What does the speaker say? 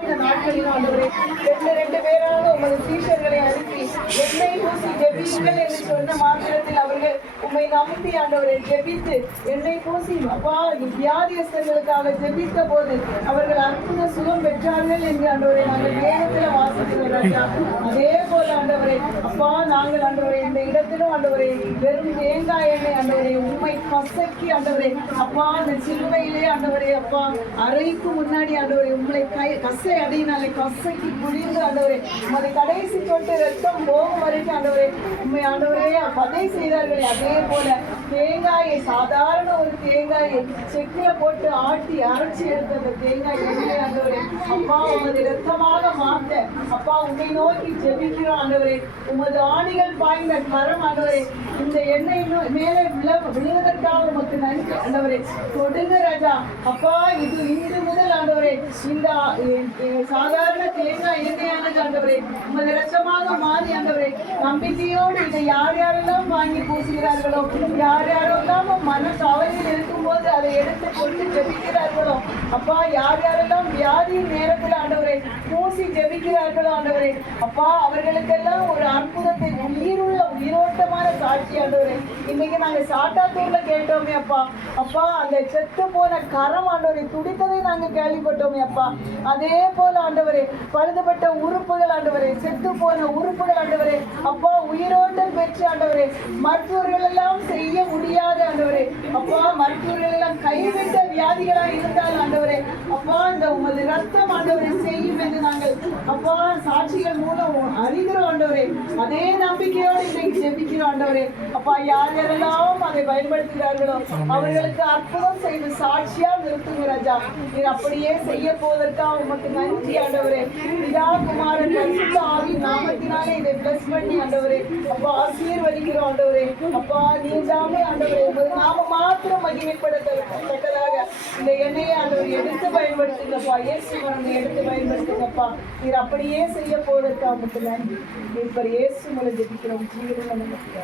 இந்த நாட்களில் ஆண்டவரே ரெண்டு பேராக உமது சீஷர்களை அனுப்பி எண்ணெய் பூசி ஜெபியுங்கள் என்று சொன்ன மாத்திரத்தில் அவர்கள் உம்மை நம்பி ஆண்டவரை ஜெபித்து எண்ணெய் பூசி அப்பா வியாதியஸ்தர்களுக்காக ஜெபித்த போது அவர்கள் அற்புத சுகம் பெற்றார்கள் என்று ஆண்டவரை நாங்கள் வேகத்தில் வாசிக்கிறோம். அதே போல ஆண்டவரை அப்பா நாங்கள் ஆண்டவரை இந்த இடத்திலும் ஆண்டவரை வெறும் தேங்காய் எண்ணெய் ஆண்டவரை உண்மை கசக்கி ஆண்டவரை அப்பா அந்த சிலுவையிலே ஆண்டவரை அப்பா அறைக்கு முன்னாடி ஆண்டவரை உங்களை கசை அடியினாலே கசைக்கு குளிர்ந்து ஆண்டவரை உங்களை கடைசி தொட்டு ரத்தம் போகும் வரைக்கும் ஆண்டவரை உண்மை ஆண்டவரே பதை செய்தார்களே அதே போல தேங்காயை சாதாரண ஒரு தேங்காயை செக்கில் போட்டு ஆட்டி அரைச்சி எடுத்த அந்த தேங்காய் எண்ணெய் ஆண்டவரே அப்பா உமது ரத்தமாக மாற்ற அப்பா உன்னை நோக்கி ஜெபிக்கிறோம் ஆண்டவரே. உமது ஆணிகள் பாய்ந்த கரம் ஆண்டவரே இந்த எண்ணெய் மேலே விழுவதற்காக உமக்கு நன்றி ஆண்டவரே. கொடுங்க ராஜா அப்பா இது இன்று முதல் ஆண்டவரே இந்த சாதாரண தேங்காய் எண்ணெயானது ஆண்டவரே உமது ரத்தமாக மாறி ஆண்டவரே நம்பிக்கையோடு இதை யார் யாரெல்லாம் வாங்கி பூசுகிறார்களோ யார் யாரெல்லாம் மன கவலையில் இருக்கும்போது அதை எடுத்து கொண்டு ஜெபிக்கிறார்களோ அப்பா யார் யாரெல்லாம் வியாதியின் நேரத்தில் ஆண்டவரை பூசி ஜெபிக்கிறார்களோ ஆண்டவரே அப்பா அவர்களுக்கெல்லாம் ஒரு அற்புதத்தை உயிரோட்டமான சாட்சி ஆண்டவரே. இன்னைக்கு நாங்கள் சாட்டாத்தூர்ல கேட்டோமே அப்பா அப்பா அந்த செத்து போன கரம் ஆண்டவரை துடித்ததை நாங்கள் கேள்விப்பட்டோமே அப்பா. அதே போல ஆண்டவரே பழுதுபட்ட உறுப்புகள் ஆண்டவரே செத்து போன உறுப்புகள் ஆண்டவரே அப்பா உயிரோட்டம் பெற்று ஆண்டவரே மருத்துவர்கள் எல்லாம் செய்ய முடியாத ஆண்டவரே அப்பா மருத்துவர்கள் எல்லாம் கைவிட்ட வியாதிகளாக இருந்தால் ஆண்டவரே அப்பா இந்த உமது ரத்தம் ஆண்டவரை செய்யும் என்று நாங்கள் அப்பா சாட்சிகள் மூலம் அறிகிறோம் ஆண்டவரே. அதே நம்பிக்கையோடு இன்றைக்கு ஜெபிக்கிறோம் ஆண்டவரே அப்பா யார் யாரெல்லாம் அதை பயன்படுத்துகிறார்களோ அவர்களுக்கு அற்புதம் செய்து சாட்சியா நிறுத்துங்க ராஜா. நீர் அப்படியே செய்ய போவதற்காக உமக்கு நன்றி ஆண்டவரே. பிதா குமாரன் பரிசுத்த ஆவியின் நாமத்தினாலே இதை பிளஸ் பண்ணி ஆண்டவரே அப்பா ஆசீர்வதிக்கிறோம் ஆண்டவரே அப்பா நீர் தாமே ஆண்டவரே உமது நாம மாத்திரம் மகிமைப்படத்தக்கதாக இந்த எண்ணெயை ஆண்டவர் எடுத்து பயன்படுத்துங்கப்பா. இயேசு மருந்து எடுத்து பயன்படுத்துங்கப்பா. நீர் அப்படியே செய்ய போவதற்காக உமக்கு நன்றி. இப்ப இயேசு மூலம் ஜெபிக்கிறோம் ஜீவன